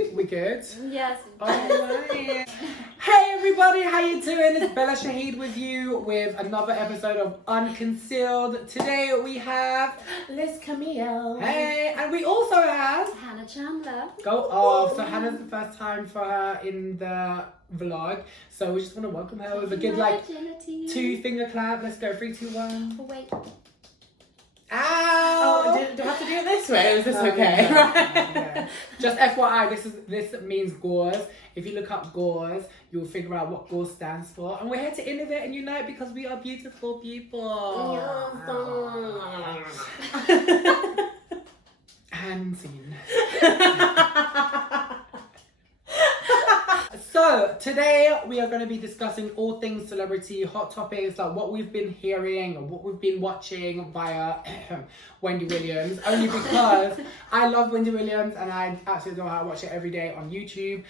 We good? Yes. Alright. Hey everybody, how you doing? It's Bella Shaheed with you with another episode of Unconcealed. Today we have Liz Camille. Hey, and we also have Hannah Chandler. Go off. So Hannah's the first time for her in the vlog. So we just want to welcome her with a good like 2-finger clap. Let's go. 3, 2, 1. Oh, wait. Ow! Oh, do I have to do it this way? Or is this okay? Yeah. Just FYI, this means gauze. If you look up gauze, you'll figure out what gauze stands for. And we're here to innovate and unite because we are beautiful people. And scene. So today we are going to be discussing all things celebrity, hot topics, like what we've been hearing or what we've been watching via Wendy Williams. Only because I love Wendy Williams and I absolutely know how to watch it every day on YouTube.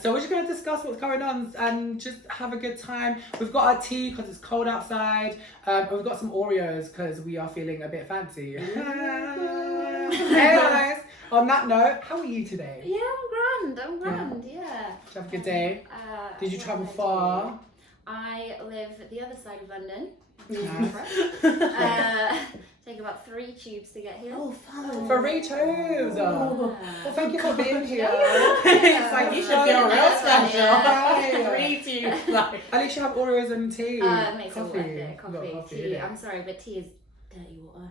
So we're just going to discuss what's going on and just have a good time. We've got our tea because it's cold outside. And we've got some Oreos because we are feeling a bit fancy. Hey guys. On that note, how are you today? Yeah, I'm grand, yeah. Did you have a good day? Did you travel far? I live the other side of London. Nice. Take about 3 tubes to get here. Oh, fun. For Rachel's. Well, thank you for being here. It's like you should feel real special. Yeah. 3 tubes. Like. At least you have Oreos and tea. It makes Coffee. it worth it. Coffee, tea. Yeah. I'm sorry, but tea is dirty water.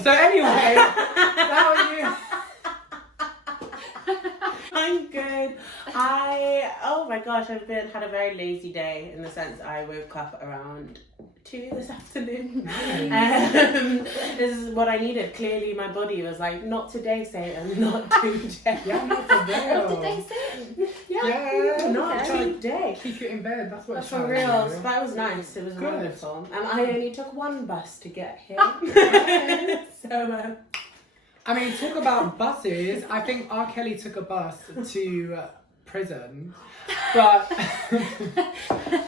So anyway, how are you? I'm good. Oh my gosh, I've had a very lazy day in the sense I woke up around 2 this afternoon. Nice. This is what I needed. Clearly my body was like, not today, Satan, not today. Yeah, not today. What did they say? Yeah, not okay. today. Keep you in bed. That's what it's For real, but it was nice. It was Good. wonderful. And I only took 1 bus to get here. So, I mean, talk about buses. I think R.Kelly took a bus to prison. But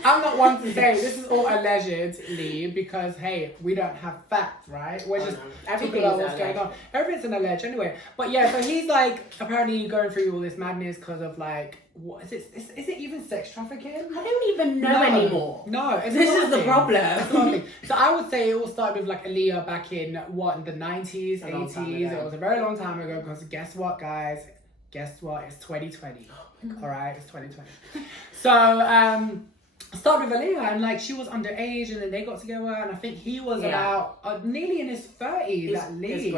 I'm not one to say this is all allegedly because, hey, we don't have facts, right? We're just talking about what's going on. Everything's an alleged anyway. But yeah, so he's like apparently going through all this madness because of like, what is it? Is it even sex trafficking? I don't even know anymore. No, This is the problem. So I would say it all started with like Aaliyah back in the 90s, 80s. It was a very long time ago because guess what, guys? Guess what? It's 2020. All right, it's 2020. So, started with Aaliyah and like she was underage and then they got together and I think he was about nearly in his 30s at least.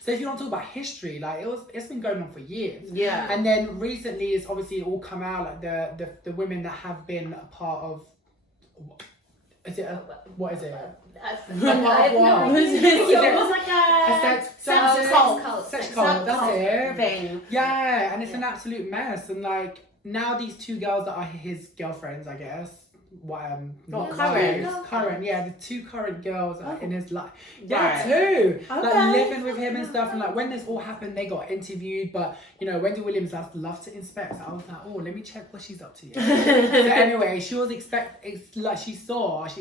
So if you don't talk about history, like it's been going on for years. Yeah. And then recently it's obviously all come out like the women that have been a part of. What is it? It was like a sex cult. That's it. Thing. Yeah, and it's an absolute mess. And like now these 2 girls that are his girlfriends, I guess. Current. Yeah, the 2 current girls that are in his life. Yeah, 2. Like living with him and stuff. And like when this all happened, they got interviewed. But you know, Wendy Williams loves to inspect. So I was like, oh, let me check what she's up to. So anyway, she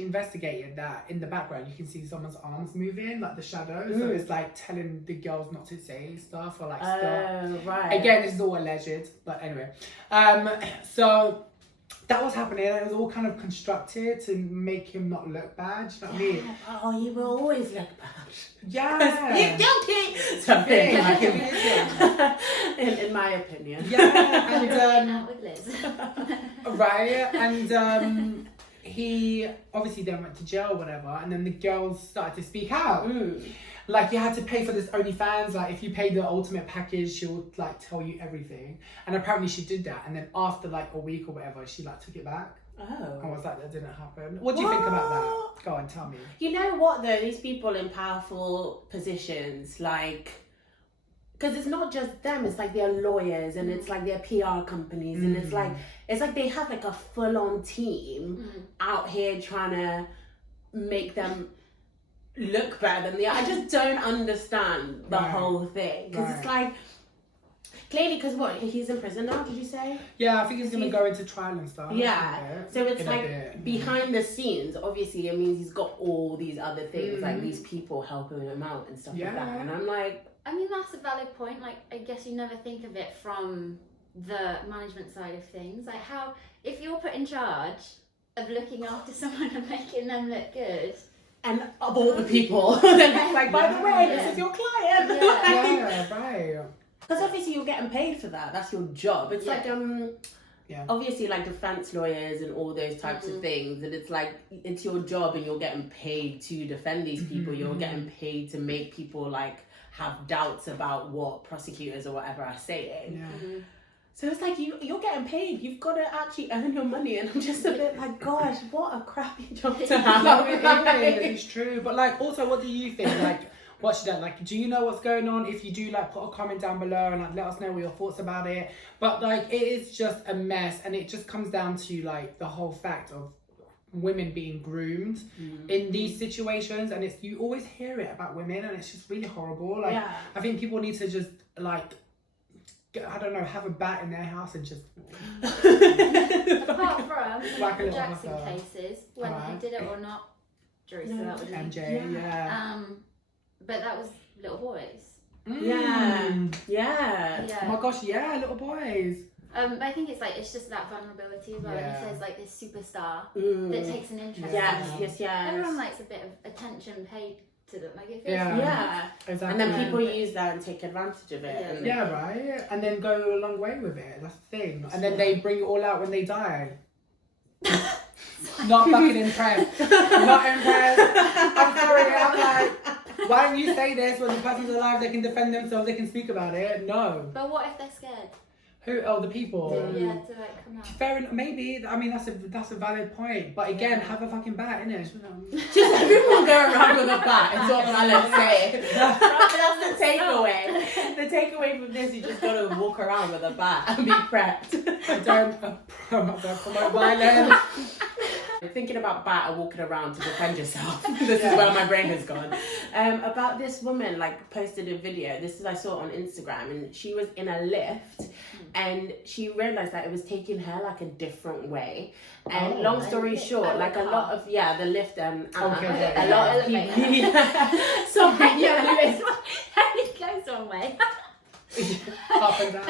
investigated that in the background. You can see someone's arms moving, like the shadows. So it's like telling the girls not to say stuff or like stuff. Right. Again, this is all alleged. But anyway, so. That was happening. It was all kind of constructed to make him not look bad. Do you know what I mean? Oh, you will always look bad. Yeah. You're guilty. Something. In my opinion. Yeah. And with Liz. right. And he obviously then went to jail or whatever. And then the girls started to speak out. Like you had to pay for this OnlyFans. Like if you pay the ultimate package, she'll like tell you everything. And apparently she did that. And then after like a week or whatever, she like took it back. Oh. And was like, that didn't happen. What do you think about that? Go on, tell me. You know what though? These people in powerful positions, like, because it's not just them. It's like they're lawyers and it's like their PR companies and it's like they have like a full-on team out here trying to make them look better than I just don't understand the whole thing because it's like clearly because what he's in prison now, did you say? Yeah, I think he's gonna go into trial and stuff. Yeah, so it's like behind the scenes obviously it means he's got all these other things like these people helping him out and stuff like that, and I'm like I mean, that's a valid point. Like, I guess you never think of it from the management side of things. Like, how, if you're put in charge of looking after someone and making them look good. And of all the people, then it's like, by the way, this is your client. Yeah, right. Because obviously you're getting paid for that. That's your job. It's like, obviously like defense lawyers and all those types of things. And it's like, it's your job and you're getting paid to defend these people. You're getting paid to make people like have doubts about what prosecutors or whatever are saying. Yeah. So it's like you're getting paid. You've got to actually earn your money, and I'm just a bit like, gosh, what a crappy job to have. No, it's true. But like, also, what do you think? Like, watch that. Like, do you know what's going on? If you do, like, put a comment down below and like let us know what your thoughts about it. But like, it is just a mess, and it just comes down to like the whole fact of women being groomed in these situations, and it's, you always hear it about women, and it's just really horrible. Like, I think people need to just like, I don't know, have a bat in their house and just Apart from the Jackson cases, whether he did it or not, jury still out with MJ, but that was little boys. Yeah. Oh my gosh, little boys. But I think it's like, it's just that vulnerability as well. And if there's like this superstar that takes an interest. Yes. Everyone likes a bit of attention paid to them. Like, it feels Exactly. And then people use that and take advantage of it. And right. And then go a long way with it. That's the thing. And then they bring it all out when they die. Not fucking impressed. Not impressed. I'm sorry. I'm like, why don't you say this when the person's alive? They can defend themselves. They can speak about it. No. But what if they're scared? Who? Oh, the people. To like come out. Fair enough. Maybe. I mean, that's a valid point. But again, have a fucking bat, innit? just everyone go around with a bat. Is what I'm saying. That's the takeaway. The takeaway from this, you just gotta walk around with a bat and be prepped. I don't promote violence. Thinking about bat and walking around to defend yourself. This is where my brain has gone. About this woman, like, posted a video. I saw it on Instagram, and she was in a lift, and she realized that it was taking her like a different way. And long story short, like a lot of the lift a lot of people. So It goes one way. Up and down.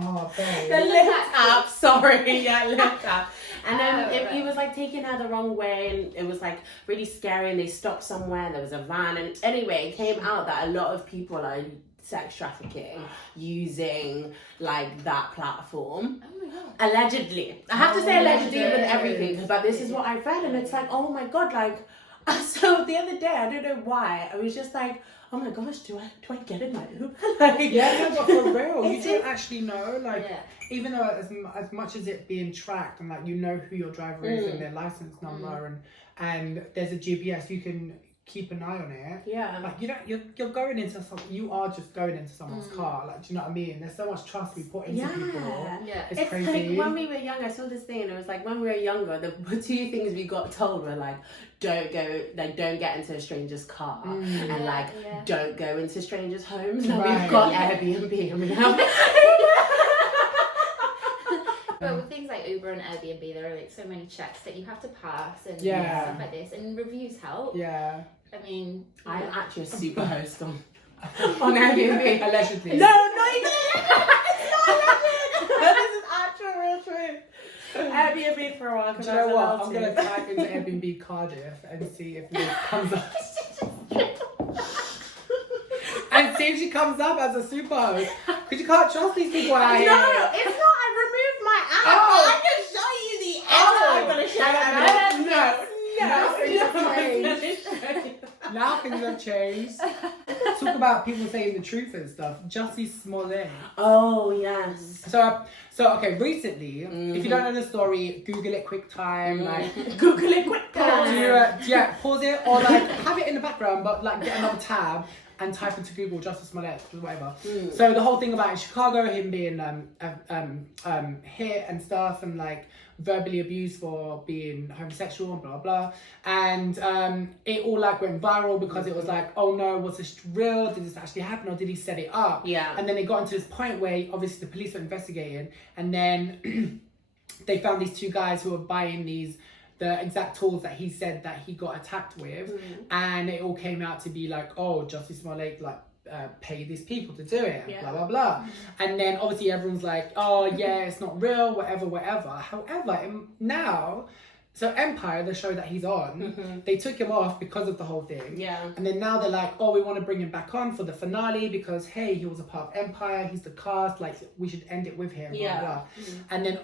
Oh, babe. The lift app, sorry, lift app. And then it was like taking her the wrong way, and it was like really scary, and they stopped somewhere, and there was a van, and anyway, it came out that a lot of people are sex trafficking using like that platform. Oh my god. Allegedly. I have to say allegedly with everything, because this is what I read, and it's like, oh my god, like, so the other day, I don't know why, I was just like, oh my gosh, do I get in my Uber? Like, but for real, you don't actually know, like, even though as much as it being tracked and like you know who your driver is and their license number and there's a GPS, you can keep an eye on it. Yeah. Like, you're going into you are just going into someone's car. Like, do you know what I mean? There's so much trust we put into people. Yeah. It's crazy. Like when we were young, I saw this thing, and it was like, when we were younger, the two things we got told were like, don't get into a stranger's car, and don't go into strangers' homes. Now we've got Airbnb, and we have. But with things like Uber and Airbnb, there are like so many checks that you have to pass and stuff like this, and reviews help. Yeah. I mean, I'm actually a super host on Airbnb. Allegedly. No, not even. It's not alleged. This is actual real truth. Airbnb for a while. Do you know what? I'm gonna type into Airbnb Cardiff and see if it comes up. And see if she comes up as a super host. Because you can't trust these people out here. No, it's not. I removed my app. Oh. I can show you the app. I'm gonna show you. Now things have changed. Talk about people saying the truth and stuff. Jussie Smollett. Oh yes. So okay, recently, if you don't know the story, Google it quick time. Like, Google it quick time. Pause it or like have it in the background, but like get another tab and type into Google Jussie Smollett or whatever. So the whole thing about Chicago, him being hit and stuff, and like verbally abused for being homosexual and blah blah, and it all like went viral because it was like, oh no, was this real? Did this actually happen, or did he set it up? Yeah. And then it got into this point where obviously the police were investigating, and then they found these two guys who were buying the exact tools that he said that he got attacked with, and it all came out to be like, oh, Jussie Smollett like pay these people to do it, Yeah. blah blah blah. And then obviously everyone's like, oh yeah, it's not real, whatever. However, now, so Empire, the show that he's on, they took him off because of the whole thing. Yeah. And then now they're like, oh, we want to bring him back on for the finale because, hey, he was a part of Empire, he's the cast, like, we should end it with him, blah, blah. And then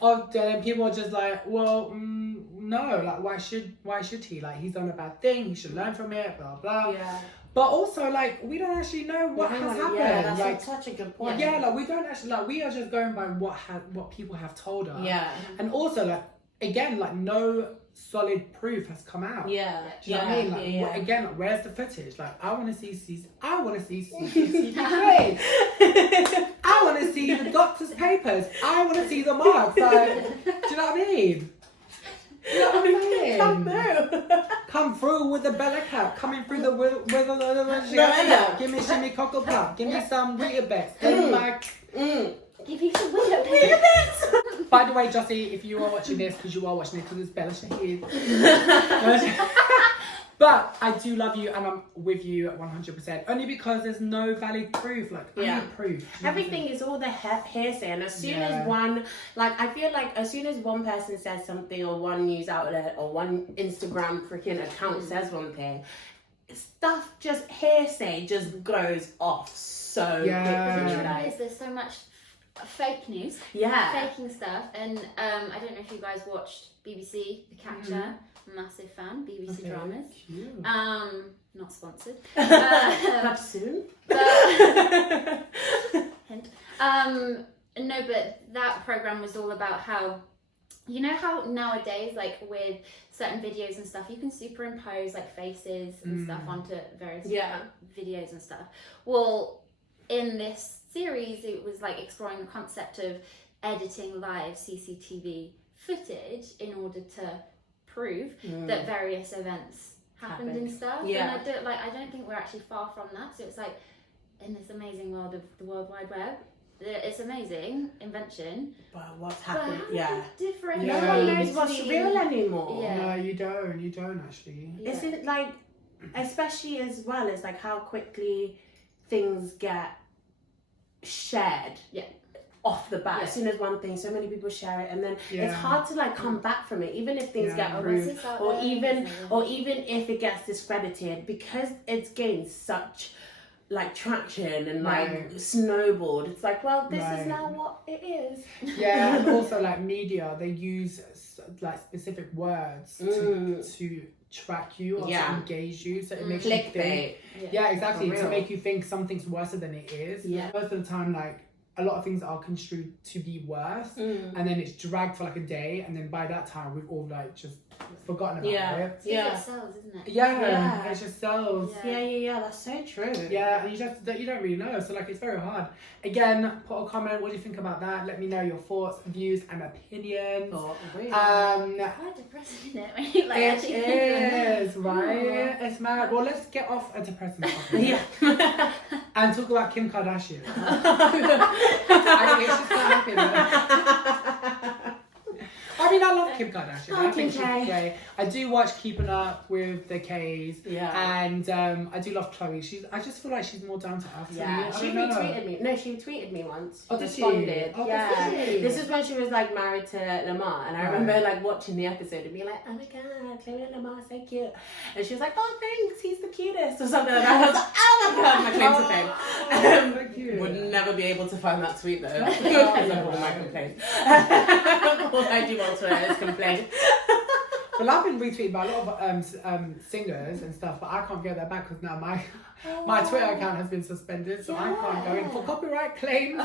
people are just like, well, no, like, why should he? Like, he's done a bad thing, he should learn from it, blah, blah. Yeah. But also, like, we don't actually know what has happened. Yeah, that's like, such a good point. Yeah, like, we don't actually, like, we are just going by what people have told us. Yeah. And also, like, again, like, no solid proof has come out. Yeah. Do you know what I mean? Like, Yeah. again, where's the footage? Like, I want to see CCTV. I want to see the doctor's papers. I want to see the marks. Like, do you know what I mean? You know what I'm saying? Come through with the belly cap. Coming through the with give me shimmy cockle pop. Give me some Weetabix. Give you some Weetabix. By the way, Jossie, if you are watching this, because you are watching it, because it's Bella Shaheed. But I do love you, and I'm with you 100%. Only because there's no valid proof. Like, I need proof. Everything is all the hearsay, and as soon as one, like, I feel like as soon as one person says something, or one news outlet, or one Instagram freaking account says one thing, stuff just hearsay just goes off so quickly. Like, there's so much fake news, faking stuff, and I don't know if you guys watched BBC The Catcher. Massive fan, BBC dramas. Cute. Not sponsored. But soon. Hint. No, but that program was all about how, you know how nowadays, like with certain videos and stuff, you can superimpose like faces and stuff onto various videos and stuff. Well, in this series, it was like exploring the concept of editing live CCTV footage in order to prove that various events happened and stuff. Yeah. And I don't think we're actually far from that. So it's like, in this amazing world of the World Wide Web, it's amazing invention. But what's happened? Different. Yeah. No one knows what's real anymore. Yeah. No, you don't actually. Yeah. Isn't it like, especially as well as like how quickly things get shared. Off the bat, as soon as one thing, so many people share it, and then it's hard to like come back from it, even if things get approved, or even if it gets discredited, because it's gained such like traction and like snowballed. It's like, well, this is now what it is. Yeah, and also like media, they use like specific words to track you or to engage you, so it makes you think. Yeah, exactly, to make you think something's worse than it is. Yeah. Most of the time, like, a lot of things are construed to be worse, and then it's dragged for like a day, and then by that time we've all like just forgotten about it. It sells, isn't it? Yeah, it just sells. Yeah, that's so true. Yeah, and you don't really know, so like it's very hard. Again, put a comment. What do you think about that? Let me know your thoughts, views, and opinions. Quite depressing, isn't it? When you like It actually is, right? It's mad. Well, let's get off a depressing topic. And talk about Kim Kardashian. I think she's quite happy though. I mean, I love Kim Kardashian. I think she's great. I do watch Keeping Up with the K's. And I do love Chloe. I just feel like she's more down to earth. Yeah, she retweeted me. No, she retweeted me once. Oh, did she? Responded. Oh, yeah. did she? This is when she was like married to Lamar, and I remember like watching the episode and being like, oh my god, Chloe and Lamar are so cute. And she was like, oh thanks, he's the cutest, or something like that. I was like, oh my god, my claim to fame. Cute. Would never be able to find that tweet though, because of all my complaints. All I do on Twitter is complain. Well, I've been retweeted by a lot of singers and stuff, but I can't get that back because now my Twitter account has been suspended, so I can't go in for copyright claims.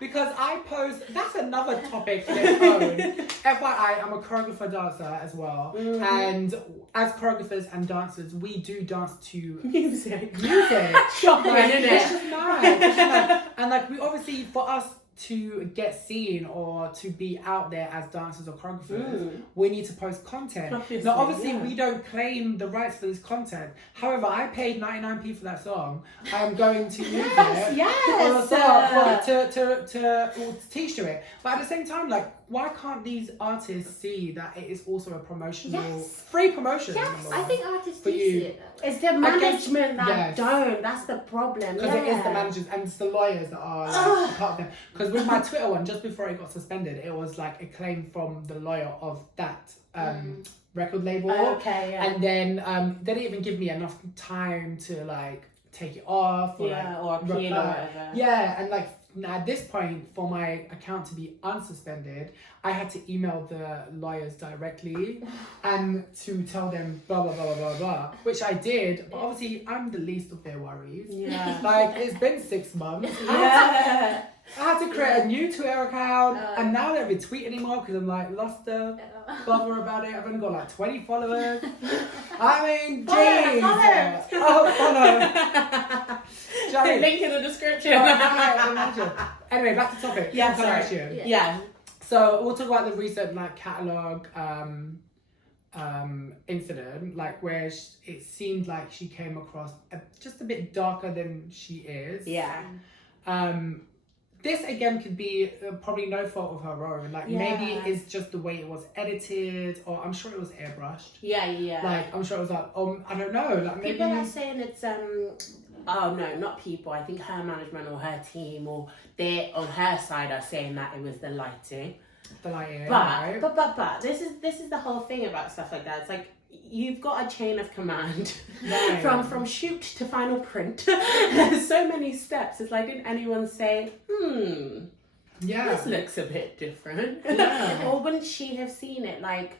Because I post, that's another topic in its own. FYI, I'm a choreographer dancer as well, and as choreographers and dancers, we do dance to Music. Shocking, isn't it? It's just mad. And like, we obviously, for us to get seen or to be out there as dancers or choreographers, we need to post content. Now, obviously, we don't claim the rights for this content. However, I paid 99p for that song. I am going to use it on a song to teach to it. But at the same time, like, why can't these artists see that it is also a promotional, Yes. free promotion? Yes. I think artists For do you. see it that way. It's the management that yes. don't. That's the problem. Because it is the managers and it's the lawyers that are like part of them. Because with my Twitter one, just before it got suspended, it was like a claim from the lawyer of that record label. Okay, yeah. And then they didn't even give me enough time to like take it off or or appeal or whatever. Yeah, and like at this point, for my account to be unsuspended, I had to email the lawyers directly and to tell them blah blah blah blah blah blah, which I did. But obviously, I'm the least of their worries. Yeah. Like it's been 6 months. Yeah. I had to create a new Twitter account, and now I don't even tweet anymore because I'm like lost the bother about it. I've only got like 20 followers. I mean, jeez. Follow. Link in the description. Imagine. Anyway, back to topic. Yeah, Kim sorry. Kardashian. Yeah. So we'll talk about the recent like catalog incident, like where it seemed like she came across just a bit darker than she is. Yeah. This again could be probably no fault of her own. Like maybe Yeah. it's just the way it was edited, or I'm sure it was airbrushed. Yeah. Like I'm sure it was like I don't know. Like maybe People are saying it's oh no, not people. I think her management or her team or they on her side are saying that it was the lighting. the lighting. But this is the whole thing about stuff like that. It's like you've got a chain of command from shoot to final print. There's so many steps. It's like, didn't anyone say, this looks a bit different? Yeah. Or wouldn't she have seen it like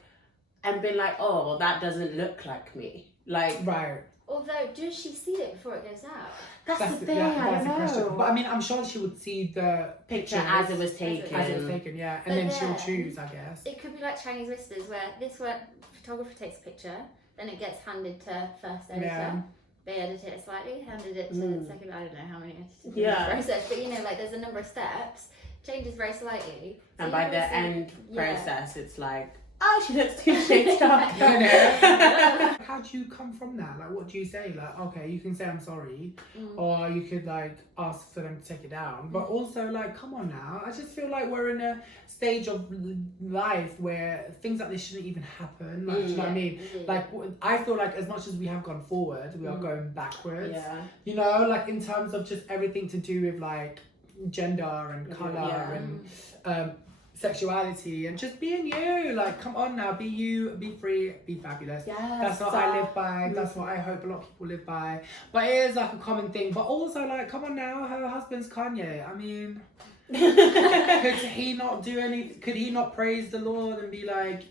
and been like, oh, well, that doesn't look like me? Like, right. Although, does she see it before it goes out? That's the thing. I don't know. But I mean, I'm sure she would see the Picture as it was taken. As it was taken, yeah, and But then she'll then- choose, I guess. It could be like Chinese whispers, where photographer takes a picture, then it gets handed to first editor. Yeah. They edit it slightly, handed it to the second. I don't know how many editors in Yeah. the process, but you know, like there's a number of steps. Changes very slightly. So And you by always the see- end yeah. process, it's like, oh, she looks too shaped up. How do you come from that? Like, what do you say? Like, okay, you can say I'm sorry, Mm. or you could like ask for them to take it down. But also, like, come on now. I just feel like we're in a stage of life where things like this shouldn't even happen. Like, do you know what I mean? Yeah. Like, I feel like as much as we have gone forward, we are going backwards. Yeah. You know, like in terms of just everything to do with like gender and colour and sexuality and just being you. Like, come on now, be you, be free, be fabulous. Yes, That's what I live by. That's what I hope a lot of people live by. But it is like a common thing. But also, like, come on now, her husband's Kanye. I mean, could he not do any? Could he not praise the Lord and be like,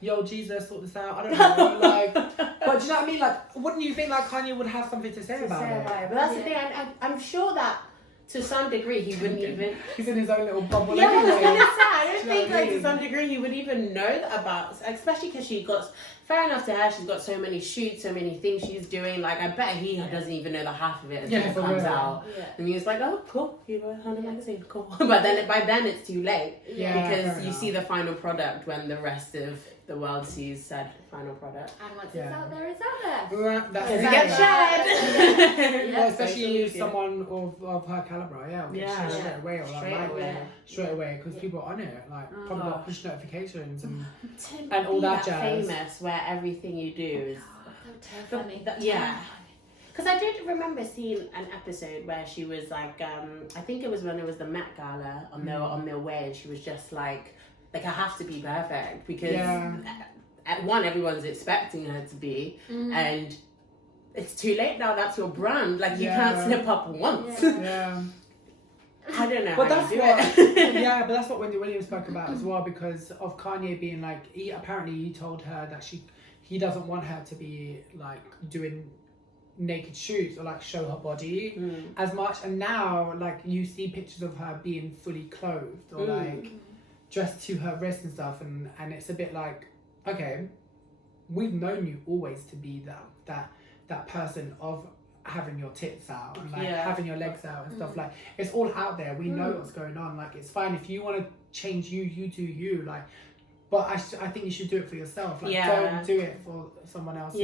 yo, Jesus, sort this out? I don't know. Like, but do you know what I mean? Like, wouldn't you think like Kanye would have something to say about it? But that's the thing. I'm sure that to some degree he wouldn't even. He's in his own little bubble. Yeah, I was anyway. gonna say, I don't Do you know think what I like to mean? some degree he would even know about, especially because she got, fair enough to her, she's got so many shoots, so many things she's doing. Like, I bet he doesn't even know the half of it until it for comes real. out. Yeah. And he was like, oh, cool, you were on a magazine, cool. But then by then it's too late. Yeah, Because fair you enough. see the final product when the rest of the world sees said final product. And once Yeah. it's out there, it's out there. Well, that's It it. gets shared. Yeah, especially Social with media. someone of her caliber, Yeah. straight away, or Straight like away. straight away, because people are on it, like probably got push notifications and To and all be that jazz. famous where everything you do is So funny. yeah. Because I did remember seeing an episode where she was like, I think it was when it was the Met Gala on their way, and she was just like I have to be perfect because at one everyone's expecting her to be, and it's too late now. That's your brand. Like you can't slip up once. Yeah. I don't know. But how that's you do what, it. yeah, but that's what Wendy Williams spoke about as well, because of Kanye being like, apparently he told her that he doesn't want her to be like doing naked shoots or like show her body as much, and now like you see pictures of her being fully clothed or like dressed to her wrists and stuff, and it's a bit like, okay, we've known you always to be that person of having your tits out and like having your legs out and stuff. Like it's all out there, we know what's going on. Like it's fine if you want to change you do you, like, but I think you should do it for yourself. Like don't do it for someone else's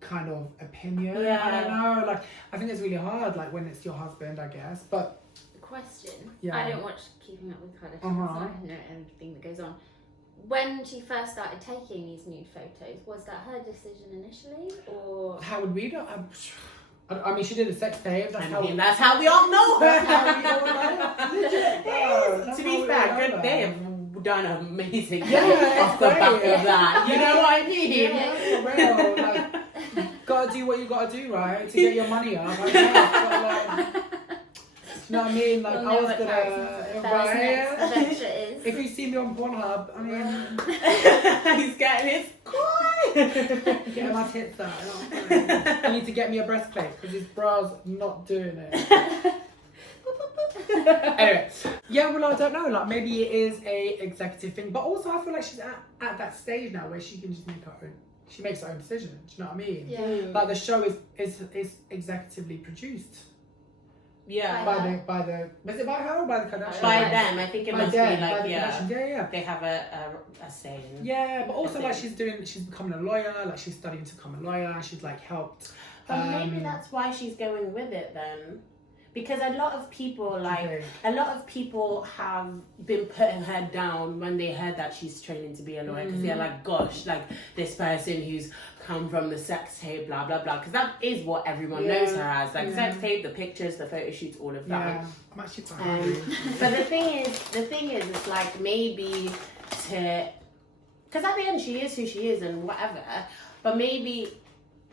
kind of opinion. I don't know, like I think it's really hard, like when it's your husband, I guess. But question. Yeah. I don't watch Keeping Up with Kardashians, so Uh-huh. I don't know everything that goes on. When she first started taking these nude photos, was that her decision initially, or How would we know? I mean, she did a sex tape. That's how. That's how we all know her. That's how we all know. Legit, bro. That's To how be we fair, all know good, that. they have done amazing Yeah, off the it's back great. of that. You know what I mean? Yeah, for real. Like, gotta do what you gotta do, right, to get your money up. Like, yeah, but, like, you know what I mean? Like, We'll I know was what gonna. Bella's next Right? adventure is? If you see me on Pornhub, I mean, He's getting his getting my tits out. You know what I'm saying? I need to get me a breastplate because his bra's not doing it. Anyway, yeah, well, I don't know. Like, maybe it is a executive thing, but also I feel like she's at that stage now where she can just make her own. She makes her own decision. Do you know what I mean? Yeah. Like, the show is executively produced. Yeah. By the was it by her or by the Kardashians? By them, I think it By must them, be by like, the yeah. Kardashians. Yeah. They have a say in. Yeah, but also I like think. she's becoming a lawyer. Like, she's studying to become a lawyer. She's like helped. But maybe that's why she's going with it then. Because a lot of people Okay. have been putting her down when they heard that she's training to be a lawyer, because they're like, gosh, like this person who's come from the sex tape, blah blah blah, because that is what everyone knows her as, like sex tape, the pictures, the photo shoots, all of that. Yeah, I'm actually quite hungry. But the thing is, it's like maybe because at the end she is who she is and whatever, but maybe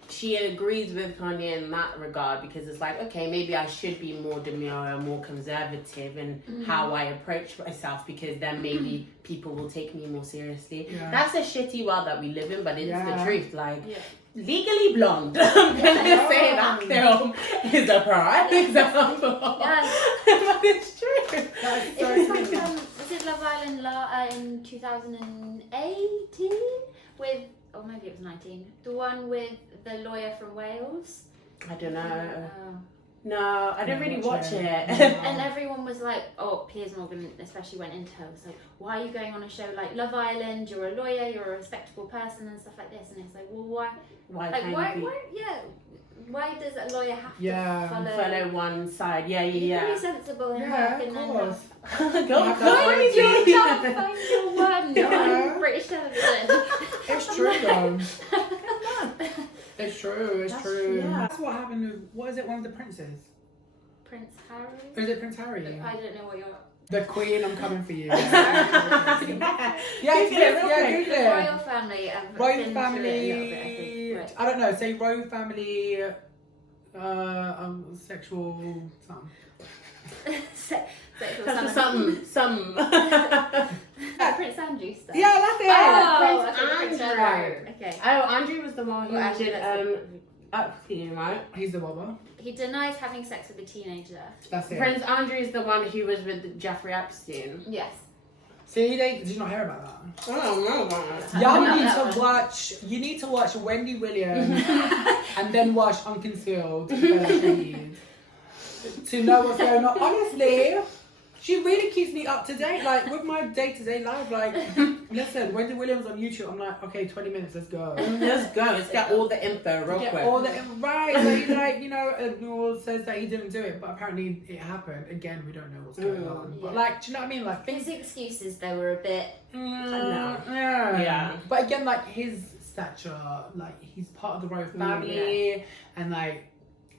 she agrees with Kanye in that regard, because it's like, okay, maybe I should be more demure, more conservative in how I approach myself, because then maybe people will take me more seriously. Yeah. That's a shitty world that we live in, but it's the truth. Like, Yeah. Legally Blonde, I'm gonna say that film is a prime example. Yes. But it's true. That is so It was true. like, was it Love Island in 2018 with, or maybe it was 19, the one with the lawyer from Wales? I don't know. Oh. No, I didn't really watch it. And everyone was like, oh, Piers Morgan especially went into her, was like, why are you going on a show like Love Island? You're a lawyer, you're a respectable person and stuff like this. And it's like, well, why? Why Like, can't why, you why, yeah. Why does a lawyer have Yeah. to follow one side? Yeah, You're yeah, very sensible in Yeah, work of and course. yeah. Go have find that you. then find your one Yeah. on British television. It's true though. It's true. It's That's- true. yeah. That's what happened with, what is it? One of the princes. Prince Harry? Or is it Prince Harry? I don't know what you're... The Queen. I'm coming for you. Yeah. Yeah, Google it real yeah, quick. Google The it. royal family have Royal been through it a family. little bit, I think. Right. I don't know. Say royal family. Sexual something. Sexual Some. Prince Andrew stuff. Yeah, that's it. Oh, Prince okay, Prince Andrew. Andrew. Okay. Oh, Andrew was the one who Well, actually, did that's Upstein, right? He's the bobber. He denies having sex with a teenager. That's it. Prince Andrew is the one who was with Jeffrey Epstein. Yes. See, did you not hear about that? I don't know about that. Y'all know need that to watch. You need to watch Wendy Williams and then watch Unconcealed by Shaheed to know what's going on. Honestly, she really keeps me up to date. Like with my day-to-day life. Like, listen, Wendy Williams on YouTube. I'm like, okay, 20 minutes. Let's go. Let's go. Let's get all the info real Get quick. all the right. Like you know, Noor says that he didn't do it, but apparently it happened. Again, we don't know what's going on. But Yeah. like, do you know what I mean? Like His excuses, though, were a bit... know. Yeah. But again, like his stature, like he's part of the royal family, and like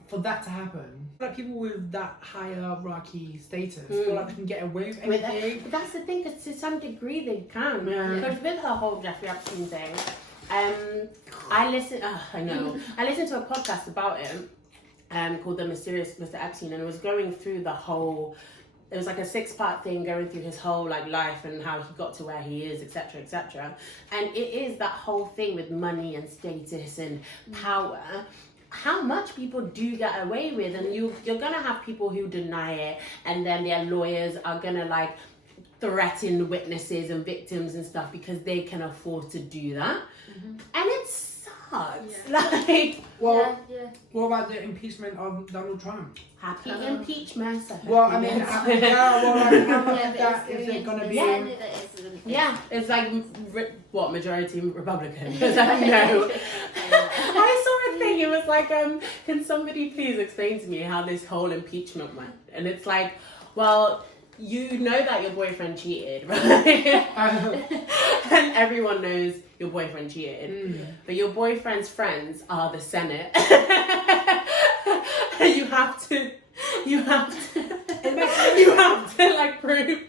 for that to happen, like people with that hierarchy status feel like they can get away with With anything. But that's the thing, because to some degree they can. Yeah. Because with her whole Jeffrey Epstein thing, I listened to a podcast about it called The Mysterious Mr. Epstein, and it was going through the whole, it was like a 6-part thing going through his whole like life and how he got to where he is, etc., etc. And it is that whole thing with money and status and power, how much people do get away with, and you're gonna have people who deny it, and then their lawyers are gonna like threaten witnesses and victims and stuff because they can afford to do that, and it sucks. Like, Well, yeah. what about the impeachment of Donald Trump? happy impeachment. Well, I mean, yeah, well, like, how much Yeah, of but that it's is it gonna be? the end of it isn't. Yeah, it's like what, majority Republican? No. I saw a thing. It was like, can somebody please explain to me how this whole impeachment went? And it's like, Well, you know that your boyfriend cheated, right? And everyone knows your boyfriend cheated. But your boyfriend's friends are the Senate. And you have to like prove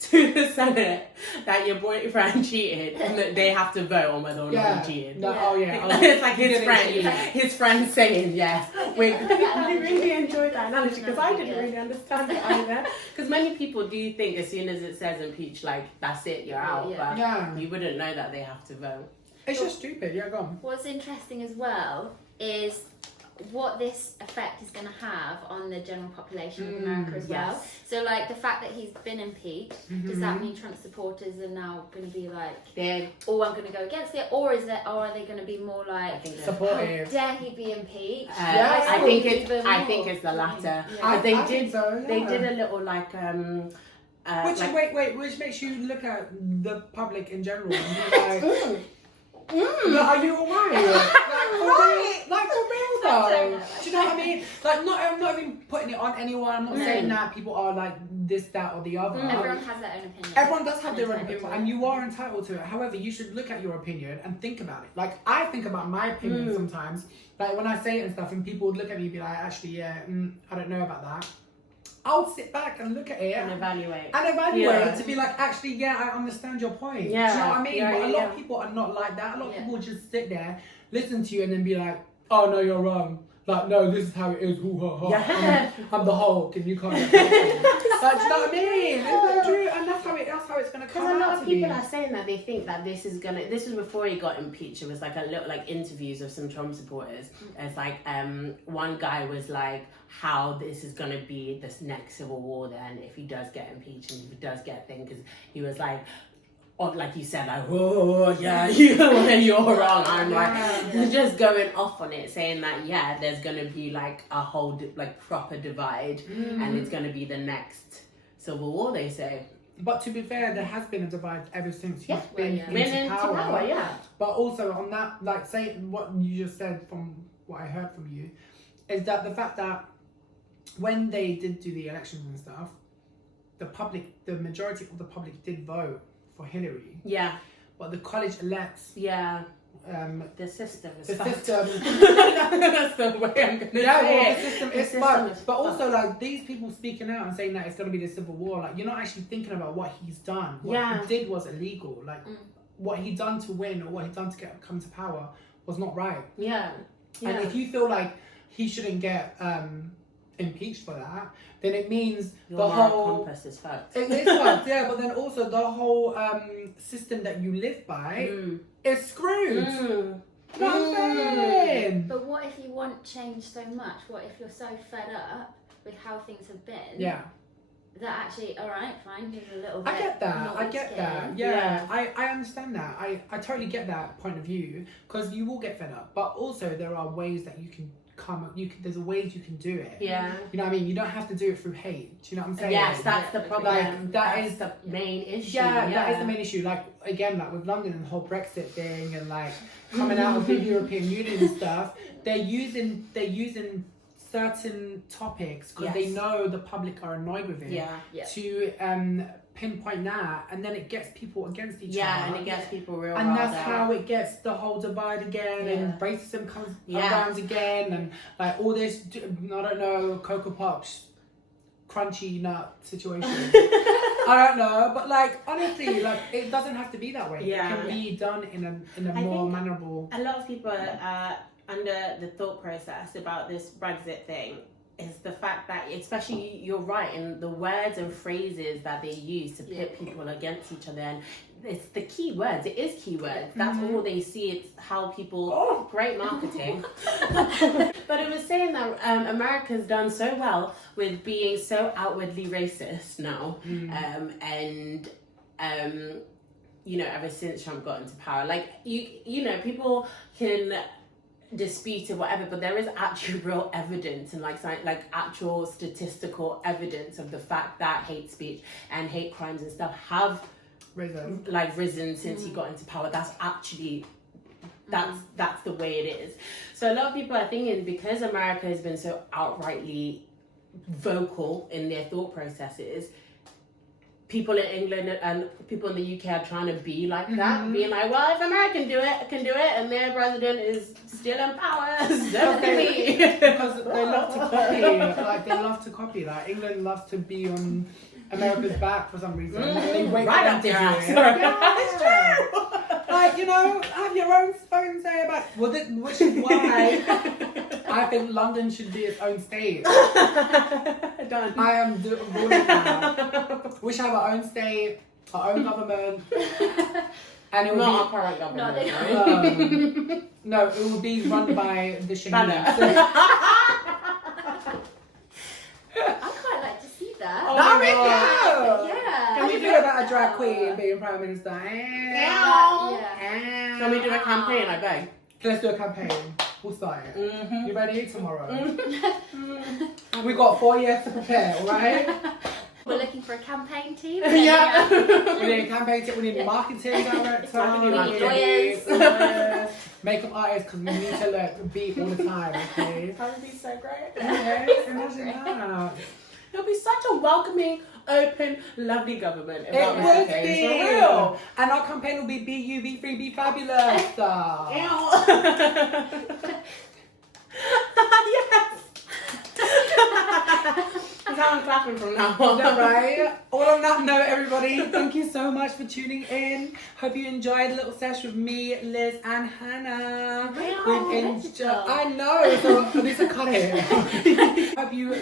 to the Senate that your boyfriend cheated, and that they have to vote on whether or not he cheated. No, oh yeah. It's like his friend saying yes. I really enjoyed that analogy because I didn't really understand it either. Because many people do think as soon as it says impeach, like that's it, you're out. But you wouldn't know that they have to vote. It's just stupid. Yeah, go on. What's interesting as well is what this effect is going to have on the general population of America as well. So, like, the fact that he's been impeached, does that mean Trump supporters are now going to be like, I'm going to go against it? Or are they going to be more like, supportive? How dare he be impeached? I think it's the latter. They did a little like which makes you look at the public in general and be like, are you alright? Like for real though. Do you know what I mean? Like, I'm not even putting it on anyone. I'm not saying that people are like this, that, or the other. Everyone has their own opinion. Everyone does have their own opinion, and you are entitled to it. However, you should look at your opinion and think about it. Like, I think about my opinion sometimes. Like, when I say it and stuff, and people would look at me and be like, actually, I don't know about that. I'll sit back and look at it and evaluate to be like, actually, I understand your point. Yeah. Do you know what I mean? But a lot of people are not like that. A lot of people just sit there, listen to you, and then be like, oh no, you're wrong. Like, no, this is how it is. Hoo, ha, ha. I'm the Hulk, and you can't. Like, do you know what I mean? It's true, and that's how it's gonna come out. Because a lot of people are saying that they think that this is before he got impeached. It was like a little like interviews of some Trump supporters. It's like one guy was like, how this is gonna be this next civil war then if he does get impeached and if he does get thing, because he was like, like you said, like, oh yeah, you're wrong. I'm like, just going off on it, saying that there's gonna be like a whole like proper divide, and it's gonna be the next civil war, they say. But to be fair, there has been a divide ever since he's been into power. But also on that, like, say what you just said from what I heard from you, is that the fact that when they did do the elections and stuff, the majority of the public did vote for Hillary. Yeah. But the college elects. Yeah. The system is fucked. That's the way I'm gonna say it. The system is fucked. But also, like, these people speaking out and saying that it's gonna be the civil war, like, you're not actually thinking about what he's done. What he did was illegal. Like, what he done to win or what he done to come to power was not right. Yeah. And if you feel like he shouldn't get impeached for that, then it means the whole compass is fucked. It is fucked, yeah. But then also the whole system that you live by is screwed. You know what I'm saying? But what if you want change so much? What if you're so fed up with how things have been? Yeah. That actually, all right, fine, here's a little bit. I get that. Yeah. I understand that. I totally get that point of view, because you will get fed up. But also there are ways that you can there's ways you can do it. Yeah. You know what I mean? You don't have to do it through hate. Do you know what I'm saying? Yes, that's the problem. Like, that's the main issue. Yeah, that is the main issue. Like, again, like with London and the whole Brexit thing and like coming out of the European Union and stuff, they're using certain topics because they know the public are annoyed with it to pinpoint that, and then it gets people against each other. Yeah, and it gets people real. And that's how it gets the whole divide again, and racism comes around again, and like all this, I don't know, Cocoa Pops, crunchy nut situation. I don't know, but like honestly, like it doesn't have to be that way. Yeah. It can be done in a more mannerable. A lot of people are under the thought process about this Brexit thing is the fact that, especially you're right in the words and phrases that they use to pit people against each other, and it's the key words. It is key words. That's all they see. It's how people. Great marketing. But it was saying that America's done so well with being so outwardly racist now, and you know, ever since Trump got into power, like you know, people can dispute or whatever, but there is actually real evidence and like actual statistical evidence of the fact that hate speech and hate crimes and stuff have risen since he got into power. That's actually that's the way it is. So a lot of people are thinking, because America has been so outrightly vocal in their thought processes, people in England and people in the UK are trying to be like that, being like, well, if America can do it, I can do it, and their president is still in power. Because they love to copy. Like, they love to copy. Like, England loves to be on America's back for some reason. They wait Right for up them their to ass. do it. Yeah, it's true. Like, you know, have your own say about. Well, which is why I think London should be its own state. Done. I am ruling that. We should have our own state, our own government, and it will Not our be. current government. No, No, it will be run by the Shaheed. I quite like to see that. Oh, That'd be my cute. Yeah. How do you feel about a drag queen being prime minister? Yeah. Can we do a campaign, I beg? Let's do a campaign. We'll start it. Mm-hmm. You ready? Tomorrow. We got 4 years to prepare, alright? We're looking for a campaign team. Yeah. We need a campaign team, we need a marketing director, Marketing we need lawyers. makeup artists, because we need to look beat all the time, okay? That would be so great. Okay, imagine that. It'll be such a welcoming, open, lovely government. if It that was the would case, be. for real. And our campaign will be BU, B3, be fabulous. Yes. That's how I'm clapping from now on. Is that right? All on that note, everybody, thank you so much for tuning in. Hope you enjoyed a little session with me, Liz, and Hannah. I know, so I need to cut it. Hope you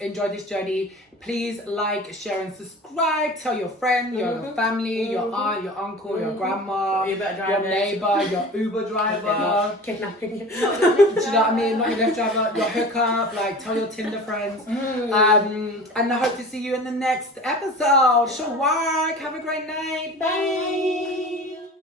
enjoyed this journey. Please like, share, and subscribe. Tell your friend, your family, your aunt, your uncle, your grandma, your neighbor, your Uber driver. Kidnapping. Do you know what I mean? Not your Lyft driver, your hookup. Like, tell your Tinder friends. And I hope to see you in the next episode. Shawark. Have a great night. Bye.